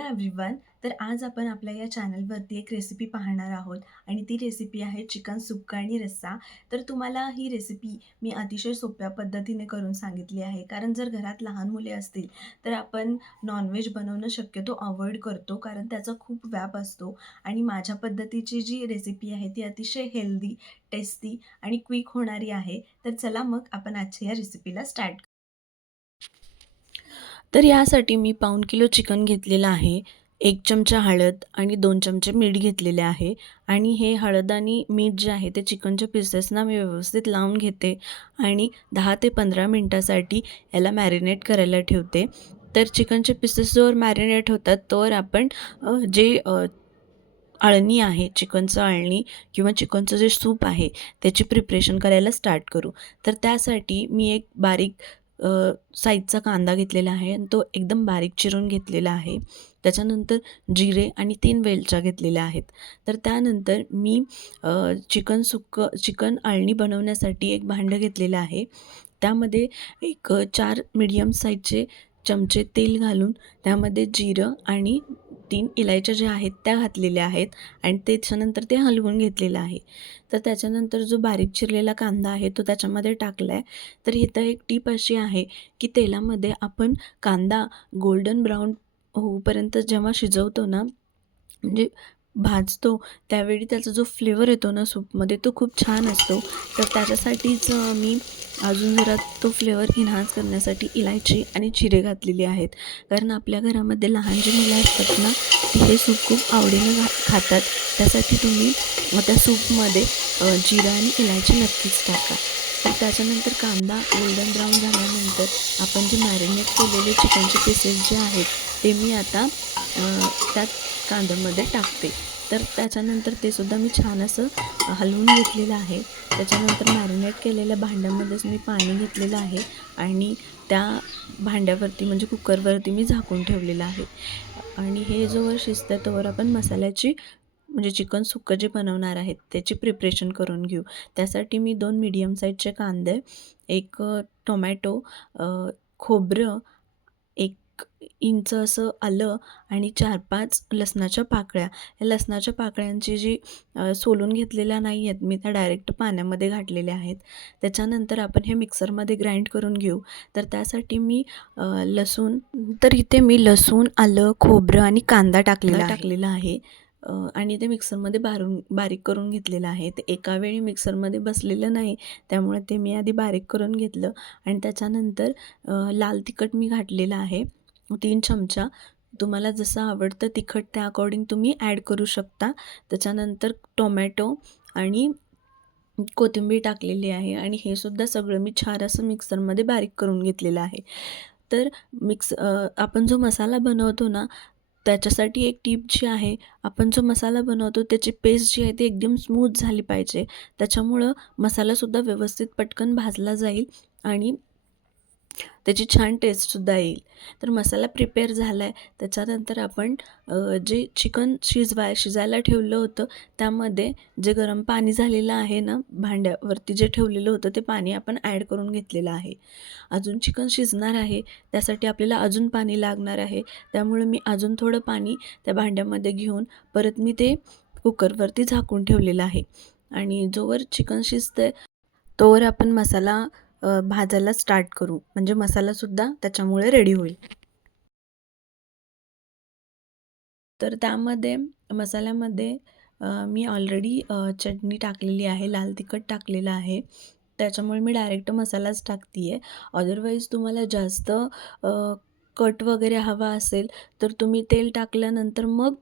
Hello everyone तर आज आपण आपल्या या चॅनलवरती एक रेसिपी पाहणार आहोत. आणि ती रेसिपी आहे चिकन सुक्का आणि रस्सा. तर तुम्हाला ही रेसिपी मी अतिशय सोप्या पद्धतीने करून सांगितली आहे. कारण जर घरात लहान मुले असतील तर आपण नॉनव्हेज बनवणं शक्यतो अवॉइड करतो. कारण त्याचा खूप व्याप असतो. आणि माझ्या पद्धतीची जी रेसिपी आहे ती अतिशय हेल्दी टेस्टी आणि क्विक होणारी आहे. तर चला मग आपण आजच्या या रेसिपीला स्टार्ट तर यासाठी मी पाऊण किलो चिकन घेतलेलं आहे. एक चमचा हळद आणि दोन चमचे मीठ घेतलेले आहे. आणि हे हळद आणि मीठ जे आहे ते चिकनच्या पीसेसना मी व्यवस्थित लावून घेते आणि दहा ते पंधरा मिनटासाठी याला मॅरिनेट करायला ठेवते. तर चिकनचे पीसेस जोवर मॅरिनेट होतात तोवर आपण जे अळणी आहे चिकनचं अळणी किंवा चिकनचं जे सूप आहे त्याची प्रिपरेशन करायला स्टार्ट करू. तर त्यासाठी मी एक बारीक साईजचा कांदा घेतलेला आहे आणि तो एकदम बारीक चिरून घेतलेला आहे. त्याच्यानंतर जिरे आणि तीन वेलच्या घेतलेल्या आहेत. तर त्यानंतर मी चिकन सुक्कं चिकन आळणी बनवण्यासाठी एक भांडं घेतलेलं आहे. त्यामध्ये एक चार मीडियम साईजचे चमचे तेल घालून त्यामध्ये जिरं आणि तीन इलायच्या ज्या आहेत त्या घातलेल्या आहेत आणि त्याच्यानंतर ते हलवून घेतलेलं आहे. तर त्याच्यानंतर जो बारीक चिरलेला कांदा आहे तो त्याच्यामध्ये टाकला आहे तर इथं एक टीप अशी आहे की तेलामध्ये आपण कांदा गोल्डन ब्राऊन होऊपर्यंत जेव्हा शिजवतो ना म्हणजे भाजतो त्यावेळी त्याचा जो फ्लेवर येतो ना सूपमध्ये तो खूप छान असतो. तर त्याच्यासाठीच मी अजून जरा तो फ्लेवर इन्हान्स करण्यासाठी इलायची आणि जिरे घातलेली आहेत. कारण आपल्या घरामध्ये लहान जी मुलं असतात ना ती हे सूप खूप आवडीनं घा खातात. त्यासाठी तुम्ही त्या सूपमध्ये जिरा आणि इलायची नक्कीच टाका. तर त्याच्यानंतर कांदा गोल्डन ब्राऊन झाल्यानंतर आपण जे मॅरिनेट केलेले चिकनचे पीसेस जे आहेत ते मी आता त्यात कांद्यामध्ये टाकते. तर त्याच्यानंतर ते सुद्धा मी छान असं हलवून घेतलेलं आहे. त्याच्यानंतर मॅरिनेट केलेल्या भांड्यामध्येच मी पाणी घेतलेलं आहे आणि त्या भांड्यावरती म्हणजे कुकरवरती मी झाकून ठेवलेलं आहे. आणि हे जोवर शिजतं तोवर आपण मसाल्याची म्हणजे चिकन सुक्कं जे बनवणार आहेत त्याची प्रिपरेशन करून घेऊ. त्यासाठी मी दोन मीडियम साईजचे कांदे एक टोमॅटो खोबरं एक इंच असं आलं आणि चार पाच लसणाच्या पाकळ्या. या लसणाच्या पाकळ्यांची जी सोलून घेतलेल्या नाही आहेत मी त्या डायरेक्ट पाण्यामध्ये घातलेल्या आहेत. त्याच्यानंतर आपण हे मिक्सरमध्ये ग्राइंड करून घेऊ. तर त्यासाठी मी लसूण तर इथे मी लसूण आलं खोबरं आणि कांदा टाकलेला टाकलेला आहे. आणि ते मिक्सरमध्ये बारून बारीक करून घेतलेलं आहे. ते एका वेळी मिक्सरमध्ये बसलेलं नाही त्यामुळे ते मी आधी बारीक करून घेतलं. आणि त्याच्यानंतर लाल तिखट मी घातलेलं आहे. तीन चमचा. तुम्हाला जसं आवडतं तिखट त्या अकॉर्डिंग तुम्ही ॲड करू शकता. त्याच्यानंतर टोमॅटो आणि कोथिंबीर टाकलेली आहे. आणि हे सुद्धा सगळं मी छान असं मिक्सरमध्ये बारीक करून घेतलेलं आहे. तर मिक्स आपण जो मसाला बनवतो ना त्याच्यासाठी एक टीप जी आहे आपण जो मसाला बनवतो त्याची पेस्ट जी आहे ती एकदम स्मूथ झाली पाहिजे. त्याच्यामुळं मसालासुद्धा व्यवस्थित पटकन भाजला जाईल आणि त्याची छान टेस्टसुद्धा येईल. तर मसाला प्रिपेअर झाला आहे त्याच्यानंतर आपण जे चिकन शिजवाय शिजायला ठेवलं होतं त्यामध्ये जे गरम पाणी झालेलं आहे ना भांड्यावरती जे ठेवलेलं होतं ते पाणी आपण ॲड करून घेतलेलं आहे. अजून चिकन शिजणार आहे. त्यासाठी आपल्याला अजून पाणी लागणार आहे. त्यामुळे मी अजून थोडं पाणी त्या भांड्यामध्ये घेऊन परत मी ते कुकरवरती झाकून ठेवलेलं आहे. आणि जोवर चिकन शिजतं तोवर आपण मसाला भाजायला स्टार्ट करू. म्हणजे मसालासुद्धा त्याच्यामुळे रेडी होईल. तर त्यामध्ये मसाल्यामध्ये मी ऑलरेडी चटणी टाकलेली आहे लाल तिखट टाकलेलं आहे. त्याच्यामुळे मी डायरेक्ट मसालाच टाकते आहे अदरवाईज तुम्हाला जास्त कट वगैरे हवा असेल तर तुम्ही तेल टाकल्यानंतर मग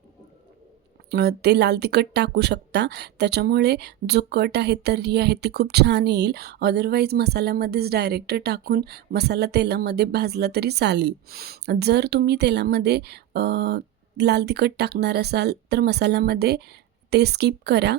ते लाल तिखट टाकू शकता. त्याच्यामुळे जो कट आहे तर्री आहे ती खूप छान येईल. अदरवाईज मसाल्यामध्येच डायरेक्ट टाकून मसाला तेलामध्ये भाजला तरी चालेल. जर तुम्ही तेलामध्ये लाल तिखट टाकणार असाल तर मसाल्यामध्ये ते स्किप करा.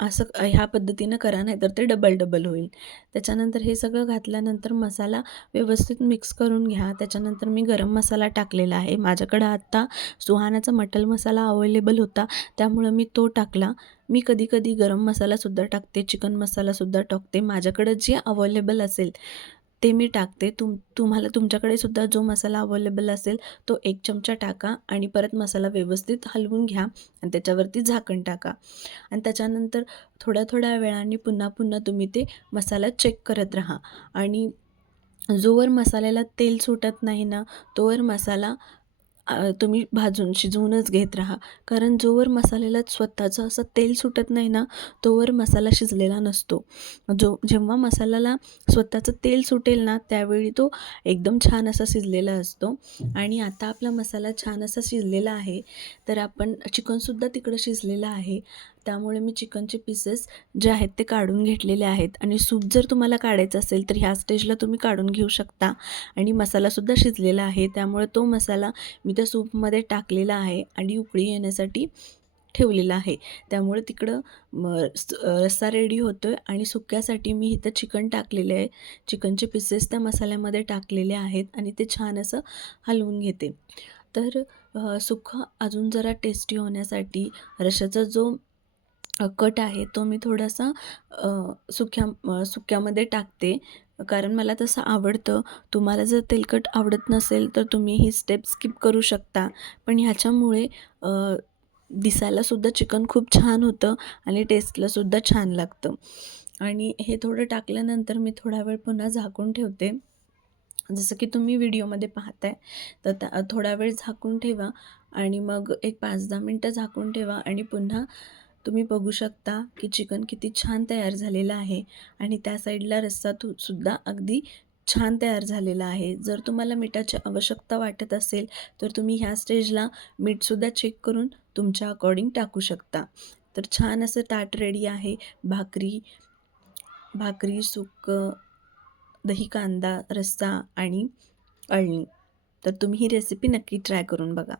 असं ह्या पद्धतीनं करा नाही तर ते डबल डबल होईल. त्याच्यानंतर हे सगळं घातल्यानंतर मसाला व्यवस्थित मिक्स करून घ्या. त्याच्यानंतर मी गरम मसाला टाकलेला आहे. माझ्याकडं आत्ता सुहानाचा मटल मसाला अवेलेबल होता. त्यामुळं मी तो टाकला. मी कधी कधी गरम मसालासुद्धा टाकते चिकन मसालासुद्धा टाकते. माझ्याकडं जे अवेलेबल असेल ते मी टाकते. तुम तुम्हाला तुमच्याकडे सुद्धा जो मसाला अवेलेबल असेल तो एक चमचा टाका आणि परत मसाला व्यवस्थित हलवून घ्या आणि त्याच्यावरती झाकण टाका. आणि त्याच्यानंतर थोड्या थोड्या वेळाने पुन्हा पुन्हा तुम्ही ते मसाला चेक करत राहा. आणि जोवर मसाल्याला तेल सुटत नाही ना तोवर मसाला तुम्ही भाजून शिजवूनच घेत राहा. कारण जोवर मसाल्याला स्वतःचं असं तेल सुटत नाही ना तोवर मसाला शिजलेला नसतो. जो जेव्हा मसाल्याला स्वतःचं तेल सुटेल ना त्यावेळी तो एकदम छान असा शिजलेला असतो. आणि आता आपला मसाला छान असा शिजलेला आहे. तर आपण चिकनसुद्धा तिकडं शिजलेलं आहे. त्यामुळे मी चिकनचे पीसेस जे आहेत ते काढून घेतलेले आहेत. आणि सूप जर तुम्हाला काढायचं असेल तर ह्या स्टेजला तुम्ही काढून घेऊ शकता. आणि मसालासुद्धा शिजलेला आहे. त्यामुळे तो मसाला मी त्या सूपमध्ये टाकलेला आहे आणि उकळी येण्यासाठी ठेवलेला आहे. त्यामुळे तिकडं स- रस्सा रेडी होतो आहे आणि सुक्यासाठी मी इथं चिकन टाकलेले आहे. चिकनचे पीसेस त्या मसाल्यामध्ये टाकलेले आहेत आणि ते छान असं हलवून घेते. तर सुखं सुक्का अजून जरा टेस्टी होण्यासाठी रशाचा जो कट आहे तो मी थोडासा सुक्या सुक्यामध्ये टाकते. कारण मला तसं आवडतं. तुम्हाला जर तेलकट आवडत नसेल तर तुम्ही ही स्टेप स्किप करू शकता. पण ह्याच्यामुळे दिसायलासुद्धा चिकन खूप छान होतं आणि टेस्टलासुद्धा छान लागतं. आणि हे थोडं टाकल्यानंतर मी थोडा वेळ पुन्हा झाकून ठेवते. जसं की तुम्ही व्हिडिओमध्ये पाहताय तर त्या थोडा वेळ झाकून ठेवा आणि मग एक पाच दहा मिनटं झाकून ठेवा आणि पुन्हा तुम्ही बघू शकता की चिकन किती छान तयार झालेलं आहे आणि त्या साईडला रस्सा तू सुद्धा अगदी छान तयार झालेला आहे. जर तुम्हाला मिठाची आवश्यकता वाटत असेल तर तुम्ही ह्या स्टेजला मीठसुद्धा चेक करून तुमच्या अकॉर्डिंग टाकू शकता. तर छान असं ताट रेडी आहे. भाकरी भाकरी सुकं दही कांदा रस्सा आणि अळणी. तर तुम्ही ही रेसिपी नक्की ट्राय करून बघा.